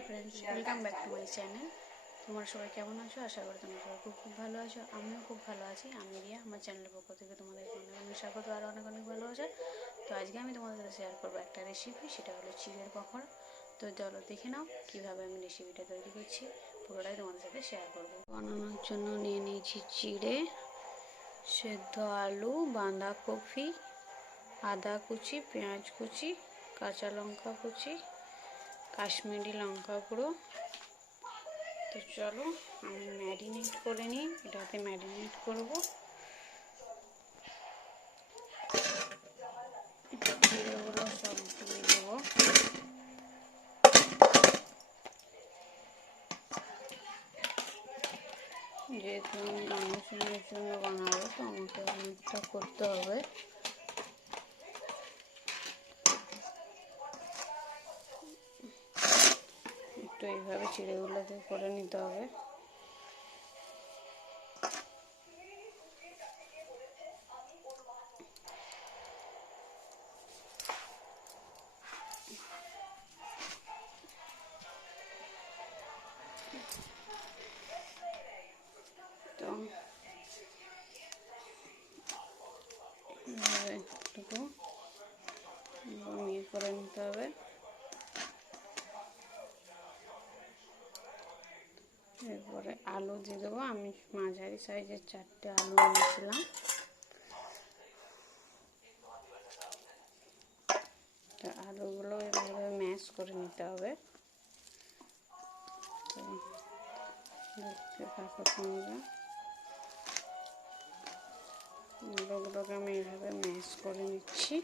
Hello friends, welcome back to my channel. তোমরা সবাই কেমন আছো? আশা করি তোমরা সবাই খুব ভালো আছো। আমিও খুব ভালো আছি। আমি রিয়া, আমার চ্যানেলের পক্ষ থেকে তোমাদের অনেক অনেক স্বাগত আর অনেক অনেক ভালোবাসা। তো আজকে আমি তোমাদের সাথে শেয়ার করবো একটা রেসিপি, সেটা হলো চিড়ের পকোড়া। তো চলো দেখে নাও কীভাবে আমি রেসিপিটা তৈরি করছি, পুরোটাই তোমাদের সাথে শেয়ার করবো। বানানোর জন্য নিয়ে নিয়েছি চিড়ে, সেদ্ধ আলু, বাঁধাকপি, আদা কুচি, পেঁয়াজ কুচি, কাঁচা লঙ্কা কুচি, কাশ্মীরি লঙ্কা গুঁড়ো। তো চলো আমি ম্যারিনেট করে নিই, এটাতে ম্যারিনেট করবো। জিরেগুলো সব দিয়ে দেবো। যেহেতু আমি মানুষের জন্য বানাবো, তো আমাকে অনেকটা করতে হবে। একটু এইভাবে চিড়েগুলোকে করে নিতে হবে। তো একটু ইয়ে করে নিতে হবে। এরপরে আলু দিয়ে দেবো। আমি মাঝারি সাইজের 4টে আলু নিয়েছিলাম। তো আলুগুলো এভাবে ম্যাশ করে নিতে হবে। তো দেখতে থাকো তোমরা, আলুগুলোকে আমি এইভাবে ম্যাশ করে নিচ্ছি।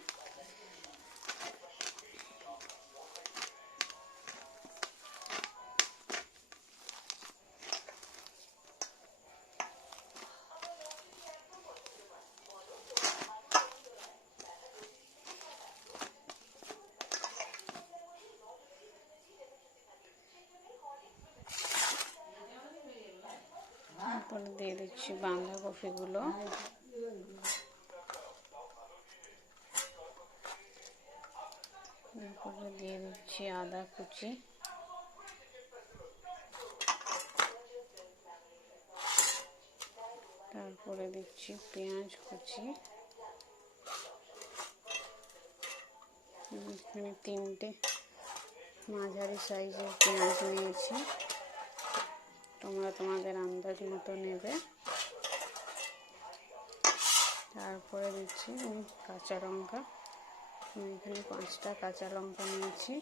তারপরে দিয়ে দিচ্ছি বাঁধাকপিগুলো। তারপরে দিয়ে দিচ্ছি আদা কুচি। তারপরে দিচ্ছি পেঁয়াজ কুচি। এখানে 3টে মাঝারি সাইজের পেঁয়াজ নিয়েছি, তোমরা তোমাদের আন্দাজ মতো নেবে। তারপরে দিচ্ছি আমি কাঁচা লঙ্কা। আমি এখানে 5টা কাঁচা লঙ্কা নিয়েছি।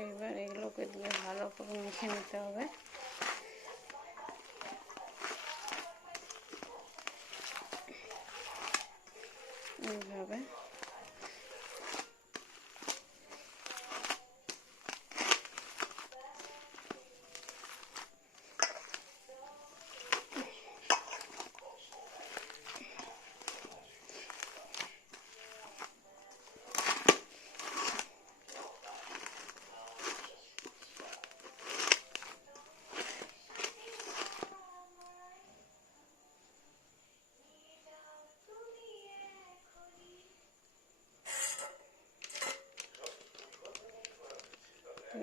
এবার এগুলোকে দিয়ে ভালো করে মেখে নিতে হবে। এইভাবে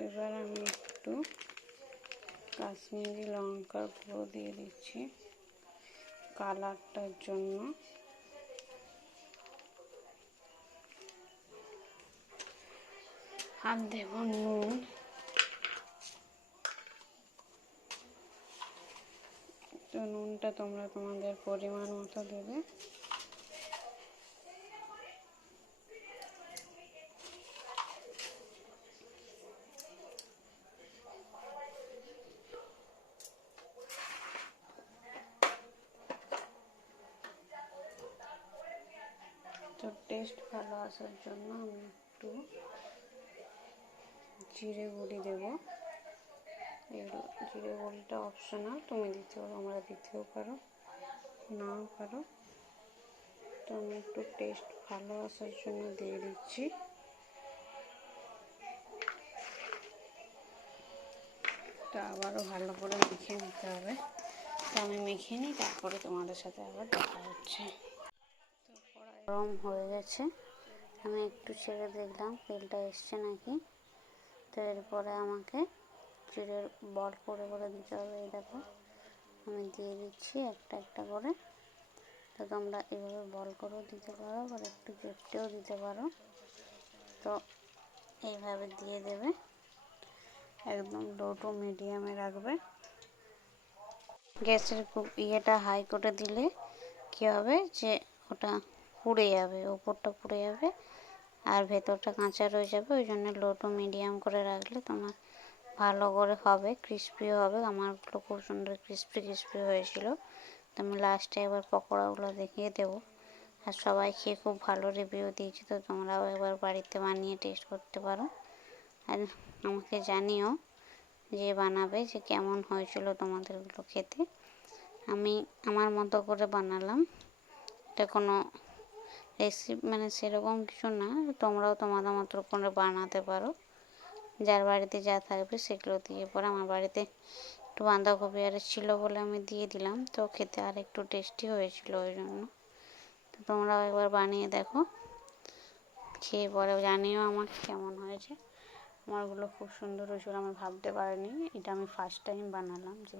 এবার আমি একটু কাশ্মীরি লঙ্কার গুঁড়ো দিয়ে দিচ্ছি কালারটার জন্য। আর দেব নুন। তো নুনটা তোমরা তোমাদের পরিমাণ মতো দেবে। তো টেস্ট ভালো আসার জন্য আমি একটু জিরে গুঁড়ি দেবো। জিরে গুঁড়িটা অপশনাল, তুমি দিতেও তোমরা দিতেও পারো, নাও পারো। তো আমি একটু টেস্ট ভালো আসার জন্য দিয়ে দিচ্ছি। তো আবারও ভালো করে মেখে নিতে হবে। তো আমি মেখে নিই, তারপরে তোমাদের সাথে আবার দেখা হচ্ছে। তো কড়াই গরম হয়ে গেছে, আমি একটু ছেড়ে দেখলাম তেলটা এসছে নাকি। তো এরপরে আমাকে জিরের বল করে করে দিতে হবে। এই দেখো আমি দিয়ে দিচ্ছি একটা একটা করে। তো তোমরা এইভাবে বল করেও দিতে পারো, আবার একটু চেপটেও দিতে পারো। তো এইভাবে দিয়ে দেবে, একদম লো টু মিডিয়ামে রাখবে। গ্যাসের ইয়েটা হাই করে দিলে কী হবে যে ওটা পুড়ে যাবে, ওপরটা পুড়ে যাবে আর ভেতরটা কাঁচা রয়ে যাবে। ওই জন্য লো টু মিডিয়াম করে রাখলে তোমার ভালো করে হবে, ক্রিস্পিও হবে। আমারগুলো খুব সুন্দর ক্রিস্পি ক্রিস্পি হয়েছিল। তো আমি লাস্টে একবার পকোড়াগুলো দেখিয়ে দেবো। আর সবাই খেয়ে খুব ভালো রিভিউ দিয়েছে, তো তোমরাও একবার বাড়িতে বানিয়ে টেস্ট করতে পারো। আর আমাকে জানিও যে বানাবে যে কেমন হয়েছিল তোমাদেরগুলো খেতে। আমি আমার মতো করে বানালাম, এটা কোনো রেসিপি মানে সেরকম কিছু না, তোমরাও তোমাদের মতো করে বানাতে পারো। যার বাড়িতে যা থাকবে সেগুলো দিয়ে পরে, আমার বাড়িতে একটু বাঁধাকপি আর ছিল বলে আমি দিয়ে দিলাম। তো খেতে আর একটু টেস্টি হয়েছিল ওই জন্য। তো তোমরাও একবার বানিয়ে দেখো, খেয়ে পরে জানিও আমার কেমন হয়েছে। আমারগুলো খুব সুন্দর হয়েছিল, আমি ভাবতে পারিনি, এটা আমি ফার্স্ট টাইম বানালাম যে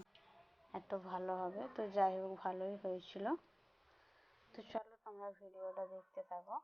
এত ভালো হবে। তো যাই হোক ভালোই হয়েছিল। তো চলো তোমরা ভিডিওটা দেখতে থাকো।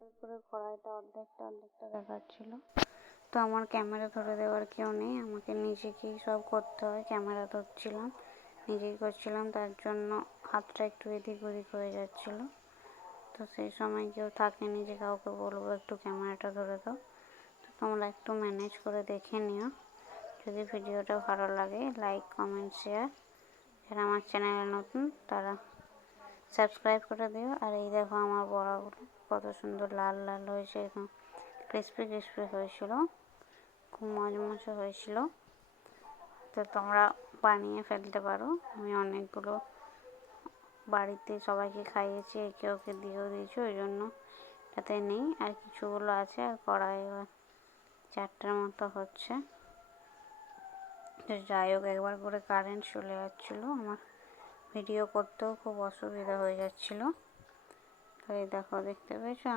তারপরে কড়াইটা অর্ধেকটা দেখাচ্ছিল। তো আমার ক্যামেরা ধরে দেওয়ার কেউ নেই, আমাকে নিজেকেই সব করতে হয়। ক্যামেরা ধরছিলাম, নিজেই করছিলাম, তার জন্য হাতটা একটু এদিক ওদিক হয়ে যাচ্ছিলো। তো সেই সময় কেউ থাকেনি যে কাউকে বলবো একটু ক্যামেরাটা ধরে দাও। তো তোমরা একটু ম্যানেজ করে দেখে নিও। যদি ভিডিওটা ভালো লাগে লাইক কমেন্ট শেয়ার। যারা আমার চ্যানেলে নতুন তারা সাবস্ক্রাইব করে দিও। আর এই দেখো আমার বড়াগুলো কত সুন্দর লাল লাল হয়েছে, একদম ক্রিস্পি ক্রিস্পি হয়েছিল, খুব মচমচে হয়েছিল। তো তোমরা বানিয়ে ফেলতে পারো। আমি অনেকগুলো বাড়িতে সবাইকে খাইয়েছি, একে ওকে দিয়েও দিয়েছি, ওই জন্য তাতে নেই। আর কিছুগুলো আছে, আর কড়াই 4টার মতো হচ্ছে। তো যাই হোক একবার করে কারেন্ট চলে যাচ্ছিলো, আমার ভিডিও করতেও খুব অসুবিধা হয়ে যাচ্ছিলো। তো এই দেখো দেখতে পেয়েছো,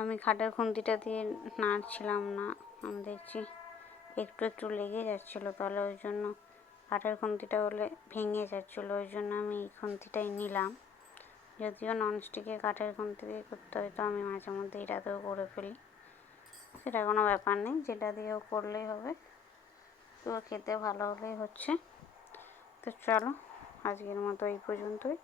আমি খাটের খুন্তিটা দিয়ে নাড়ছিলাম না, আমি দেখছি একটু একটু লেগে যাচ্ছিলো, তাহলে ওই জন্য কাঠের খুন্তিটা হলে ভেঙে যাচ্ছিলো, ওই জন্য আমি এই খুন্তিটাই নিলাম। যদিও ননস্টিকের কাঠের খুন্তি দিয়ে করতে হয়, তো আমি মাঝে মধ্যে এটাতেও করে ফেলি, সেটা কোনো ব্যাপার নেই, যেটা দিয়েও করলেই হবে। তো খেতে ভালো হলেই হচ্ছে। তো চলো আজকের মতো এই পর্যন্তই।